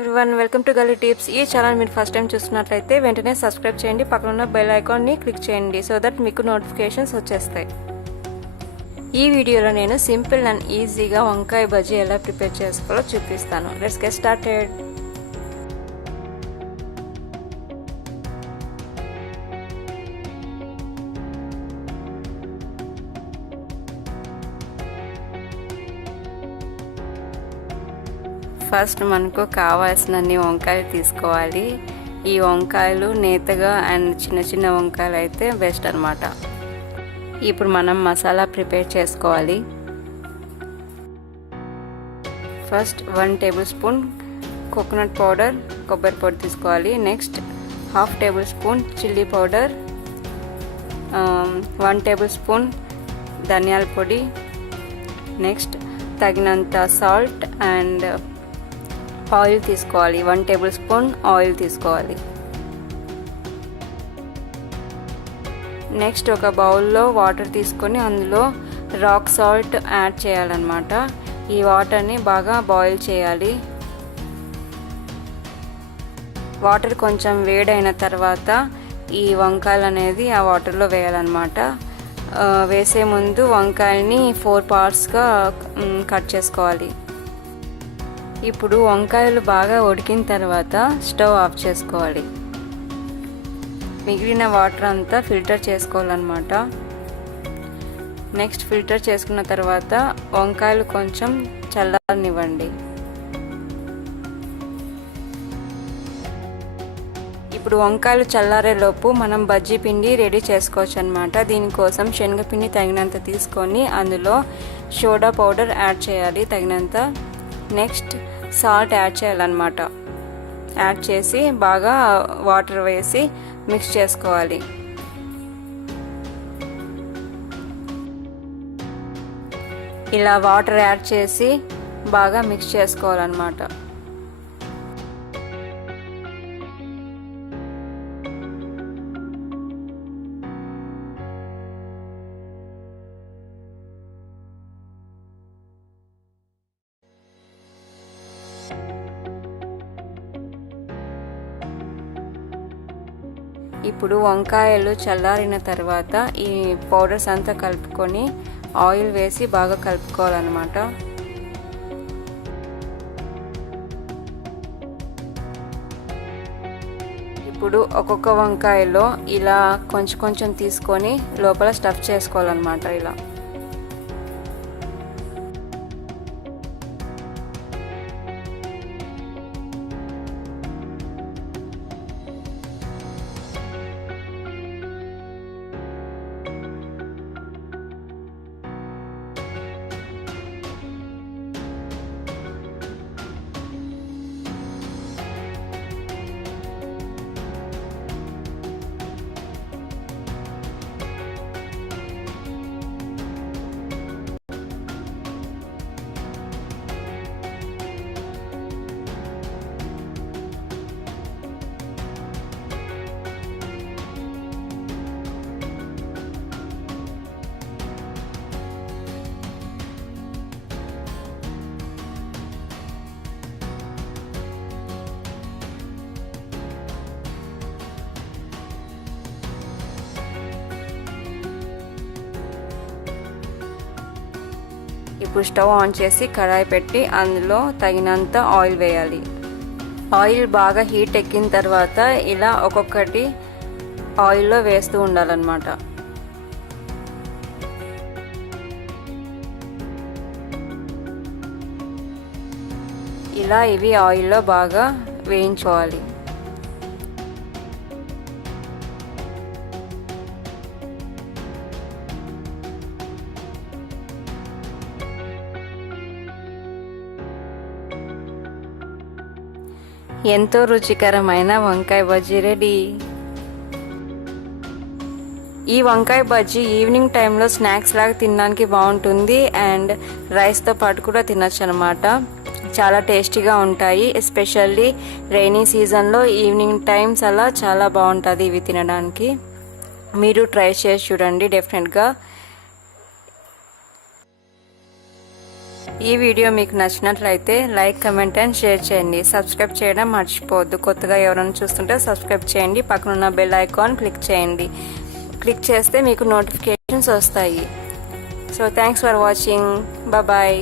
Everyone, welcome to గల్లీ tips. ఈ channel మీరు ఫస్ట్ టైం చూస్తున్నట్లయితే వెంటనే సబ్స్క్రైబ్ చేయండి, పక్కన ఉన్న బెల్ ఐకాన్ని క్లిక్ చేయండి సో దట్ మీకు నోటిఫికేషన్స్ వచ్చేస్తాయి. ఈ వీడియోలో నేను సింపుల్ అండ్ ఈజీగా వంకాయ బజ్జీ ఎలా ప్రిపేర్ చేసుకోవాలో చూపిస్తాను. Let's get started. ఫస్ట్ మనకు కావాల్సినన్ని వంకాయలు తీసుకోవాలి. ఈ వంకాయలు నేతగా అండ్ చిన్న చిన్న వంకాయలు అయితే బెస్ట్ అన్నమాట. ఇప్పుడు మనం మసాలా ప్రిపేర్ చేసుకోవాలి. First 1 table spoon coconut powder, కొబ్బరి పొడి తీసుకోవాలి. Next 1/2 table spoon chilli powder, 1 table spoon ధనియాల పొడి, నెక్స్ట్ తగినంత సాల్ట్ అండ్ ఆయిల్ తీసుకోవాలి. 1 టేబుల్ స్పూన్ ఆయిల్ తీసుకోవాలి. నెక్స్ట్ ఒక బౌల్లో వాటర్ తీసుకొని అందులో రాక్ సాల్ట్ యాడ్ చేయాలన్నమాట. ఈ వాటర్ని బాగా బాయిల్ చేయాలి. వాటర్ కొంచెం వేడైన తర్వాత ఈ వంకాయలు అనేది ఆ వాటర్లో వేయాలన్నమాట. వేసే ముందు వంకాయని 4 పార్ట్స్గా కట్ చేసుకోవాలి. ఇప్పుడు వంకాయలు బాగా ఉడికిన తర్వాత స్టవ్ ఆఫ్ చేసుకోవాలి. మిగిలిన వాటర్ అంతా ఫిల్టర్ చేసుకోవాలన్నమాట. నెక్స్ట్ ఫిల్టర్ చేసుకున్న తర్వాత వంకాయలు కొంచెం చల్లారనివ్వండి. ఇప్పుడు వంకాయలు చల్లారేలోపు మనం బజ్జీ పిండి రెడీ చేసుకోవచ్చు అన్నమాట. దీనికోసం శనగపిండి తగినంత తీసుకొని అందులో సోడా పౌడర్ యాడ్ చేయాలి తగినంత. నెక్స్ట్ సాల్ట్ యాడ్ చేయాలన్నమాట. యాడ్ చేసి బాగా వాటర్ వేసి మిక్స్ చేసుకోవాలి. ఇలా వాటర్ యాడ్ చేసి బాగా మిక్స్ చేసుకోవాలన్నమాట. ఇప్పుడు వంకాయలు చల్లారిన తర్వాత ఈ పౌడర్స్ అంతా కలుపుకొని ఆయిల్ వేసి బాగా కలుపుకోవాలన్నమాట. ఇప్పుడు ఒక్కొక్క వంకాయలో ఇలా కొంచెం కొంచెం తీసుకొని లోపల స్టఫ్ చేసుకోవాలన్నమాట. ఇలా ఇప్పుడు స్టవ్ ఆన్ చేసి కడాయి పెట్టి అందులో తగినంత ఆయిల్ వేయాలి. ఆయిల్ బాగా హీట్ ఎక్కిన తర్వాత ఇలా ఒక్కొక్కటి ఆయిల్లో వేస్తూ ఉండాలన్నమాట. ఇలా ఇవి ఆయిల్లో బాగా వేయించుకోవాలి. ఎంతో రుచికరమైన వంకాయ బజ్జీ రెడీ. ఈ వంకాయ బజ్జీ ఈవినింగ్ టైంలో స్నాక్స్ లాగా తినడానికి బాగుంటుంది అండ్ రైస్తో పాటు కూడా తినచ్చు అనమాట. చాలా టేస్టీగా ఉంటాయి. ఎస్పెషల్లీ రైనీ సీజన్లో ఈవినింగ్ టైమ్స్ అలా చాలా బాగుంటుంది ఇవి తినడానికి. మీరు ట్రై చేసి చూడండి డెఫినెట్గా. ఈ వీడియో మీకు నచ్చినట్లయితే లైక్, కమెంట్ అండ్ షేర్ చేయండి. సబ్స్క్రైబ్ చేయడం మర్చిపోవద్దు. కొత్తగా ఎవరైనా చూస్తుంటే సబ్స్క్రైబ్ చేయండి. పక్కనున్న బెల్ ఐకాన్ క్లిక్ చేయండి. క్లిక్ చేస్తే మీకు నోటిఫికేషన్స్ వస్తాయి. So thanks for watching. Bye.